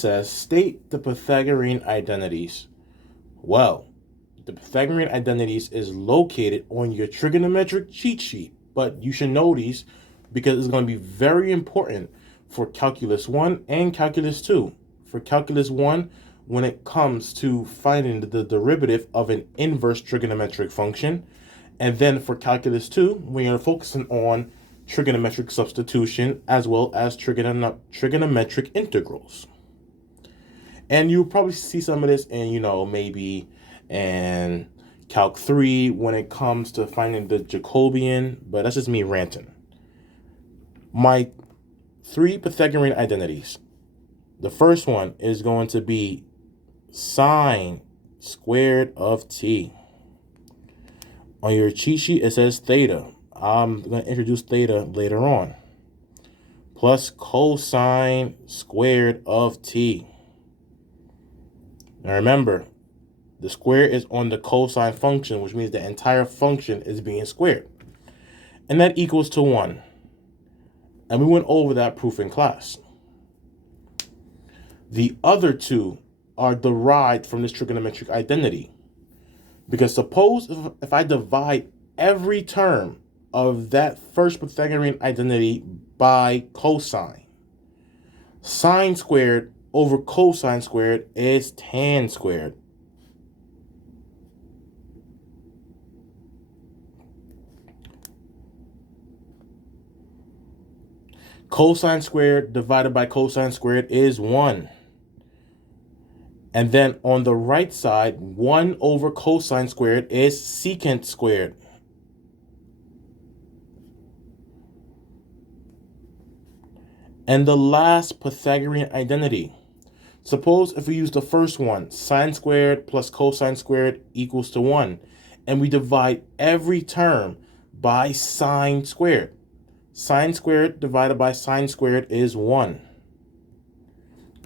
says, state the Pythagorean identities. Well, the Pythagorean identities is located on your trigonometric cheat sheet, but you should know these because it's going to be very important for Calculus 1 and Calculus 2. For Calculus 1, when it comes to finding the derivative of an inverse trigonometric function, and then for Calculus 2, we are focusing on trigonometric substitution as well as trigonometric integrals. And you'll probably see some of this in, maybe in Calc 3 when it comes to finding the Jacobian, but that's just me ranting. My 3 Pythagorean identities. The first one is going to be sine squared of t. On your cheat sheet, it says theta. I'm going to introduce theta later on. Plus cosine squared of t. Now remember, the square is on the cosine function, which means the entire function is being squared. And that equals to 1. And we went over that proof in class. The other 2 are derived from this trigonometric identity. Because suppose if I divide every term of that first Pythagorean identity by cosine, sine squared over cosine squared is tan squared. Cosine squared divided by cosine squared is 1. And then on the right side, 1 over cosine squared is secant squared. And the last Pythagorean identity. Suppose if we use the first one, sine squared plus cosine squared equals to 1. And we divide every term by sine squared. Sine squared divided by sine squared is 1.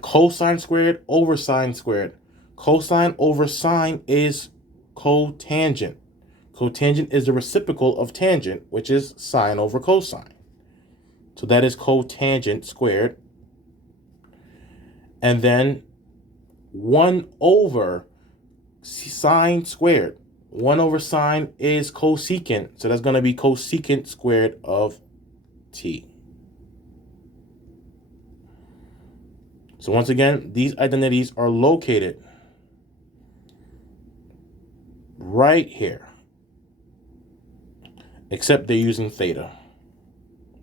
Cosine squared over sine squared. Cosine over sine is cotangent. Cotangent is the reciprocal of tangent, which is sine over cosine. So that is cotangent squared. And then 1 over sine squared. 1 over sine is cosecant. So that's going to be cosecant squared of t. So once again, these identities are located right here, except they're using theta,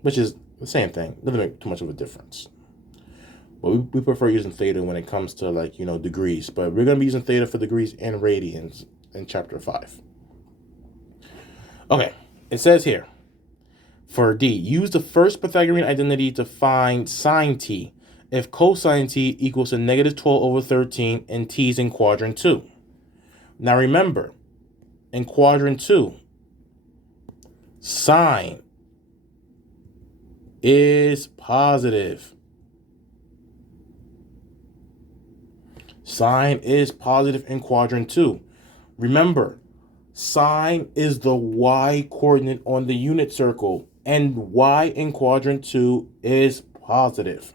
which is the same thing. Doesn't make too much of a difference. But we prefer using theta when it comes to degrees. But we're going to be using theta for degrees and radians in chapter 5. Okay, it says here, for D, use the first Pythagorean identity to find sine t if cosine t equals to negative 12 over 13 and t is in quadrant 2. Now remember, in quadrant 2, sine is positive. Sine is positive in quadrant 2. Remember, sine is the y coordinate on the unit circle, and y in quadrant 2 is positive,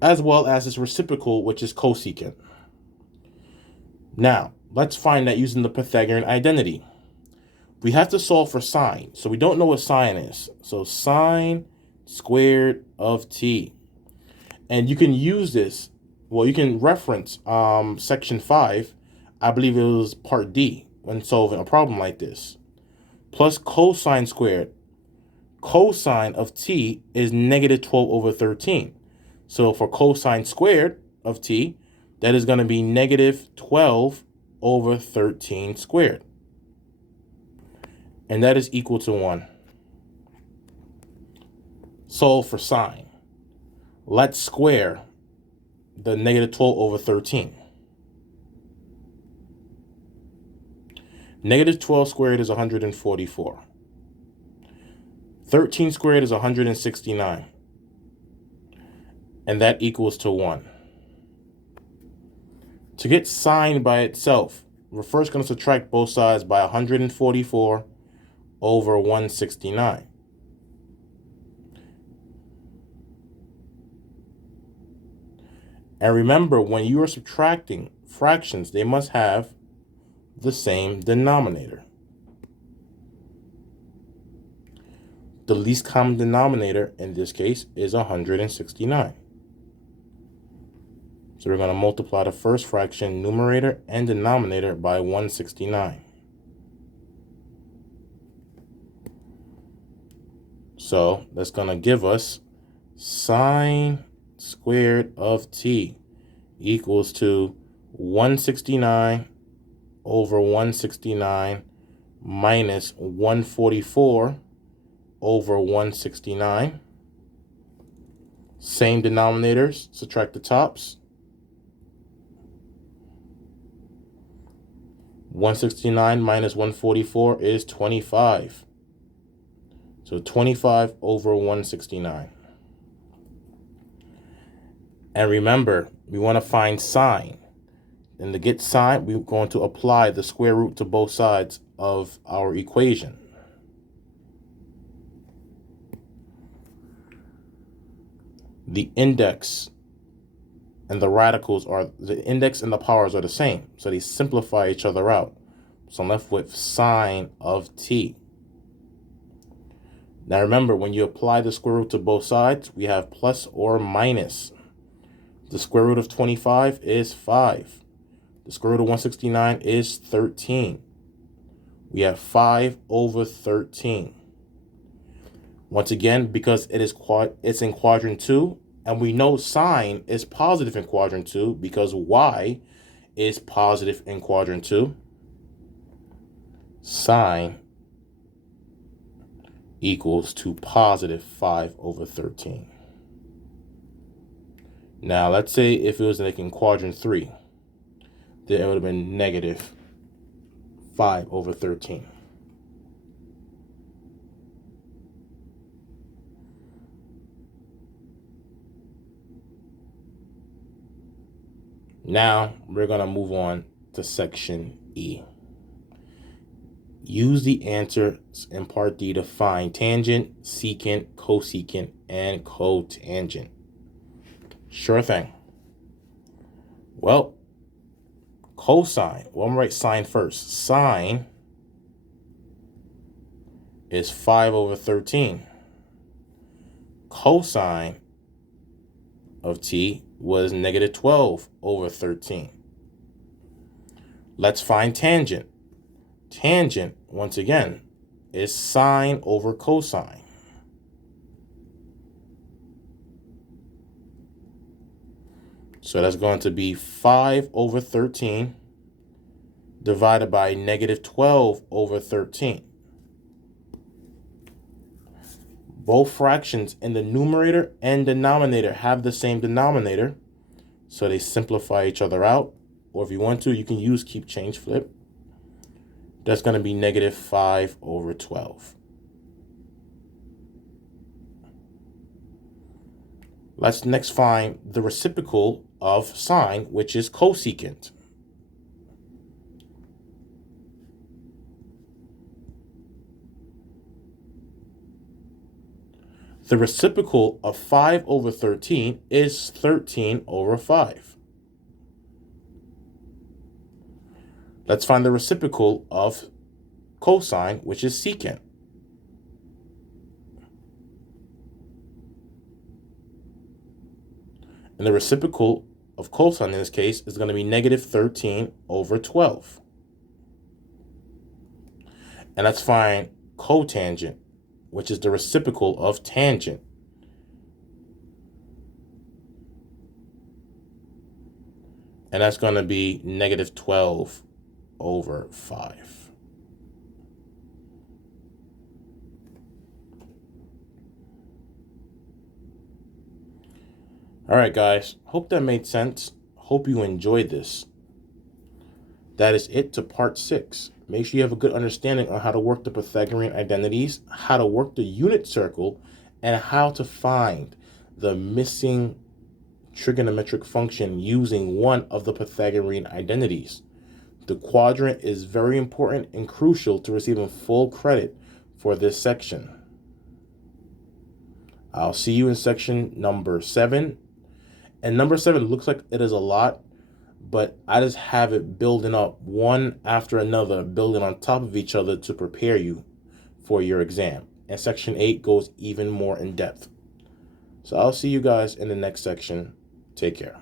as well as its reciprocal, which is cosecant. Now, let's find that using the Pythagorean identity. We have to solve for sine, so we don't know what sine is. So sine squared of t. And you can use this, you can reference section 5, I believe it was part D, when solving a problem like this. Plus cosine squared. Cosine of t is negative 12 over 13. So for cosine squared of t, that is going to be negative 12 over 13 squared. And that is equal to 1. Solve for sine. Let's square the negative 12 over 13. Negative 12 squared is 144. 13 squared is 169. And that equals to 1. To get sine by itself, we're first going to subtract both sides by 144 over 169. And remember, when you are subtracting fractions, they must have the same denominator. The least common denominator in this case is 169. So we're going to multiply the first fraction numerator and denominator by 169. So that's going to give us sine squared of t equals to 169 over 169 minus 144 over 169. Same denominators, subtract the tops. 169 minus 144 is 25. So 25 over 169. And remember, we want to find sine. And to get sine, we're going to apply the square root to both sides of our equation. The index and the radicals are, the index and the powers are the same, so they simplify each other out. So I'm left with sine of t. Now remember, when you apply the square root to both sides, we have plus or minus. The square root of 25 is 5. The square root of 169 is 13. We have 5 over 13. Once again, because it's in quadrant 2, and we know sine is positive in quadrant 2 because y is positive in quadrant 2. Sine equals to positive 5 over 13. Now, let's say if it was like in quadrant 3, then it would have been negative 5 over 13. Now, we're going to move on to section E. Use the answers in part D to find tangent, secant, cosecant, and cotangent. Sure thing. Well, cosine. Well, I'm going to write sine first. Sine is 5 over 13. Cosine of t was negative 12 over 13. Let's find tangent. Tangent, once again, is sine over cosine. So that's going to be 5 over 13 divided by negative 12 over 13. Both fractions in the numerator and denominator have the same denominator, so they simplify each other out. Or if you want to, you can use keep, change, flip. That's going to be negative 5 over 12. Let's next find the reciprocal of sine, which is cosecant. The reciprocal of 5 over 13 is 13 over 5. Let's find the reciprocal of cosine, which is secant. And the reciprocal of cosine in this case is going to be negative 13 over 12. And let's find cotangent, which is the reciprocal of tangent. And that's going to be negative 12 over 5. All right, guys. Hope that made sense. Hope you enjoyed this. That is it to part 6. Make sure you have a good understanding on how to work the Pythagorean identities, how to work the unit circle, and how to find the missing trigonometric function using one of the Pythagorean identities. The quadrant is very important and crucial to receiving full credit for this section. I'll see you in section number 7. And number 7 looks like it is a lot, but I just have it building up one after another, building on top of each other to prepare you for your exam. And section 8 goes even more in depth. So I'll see you guys in the next section. Take care.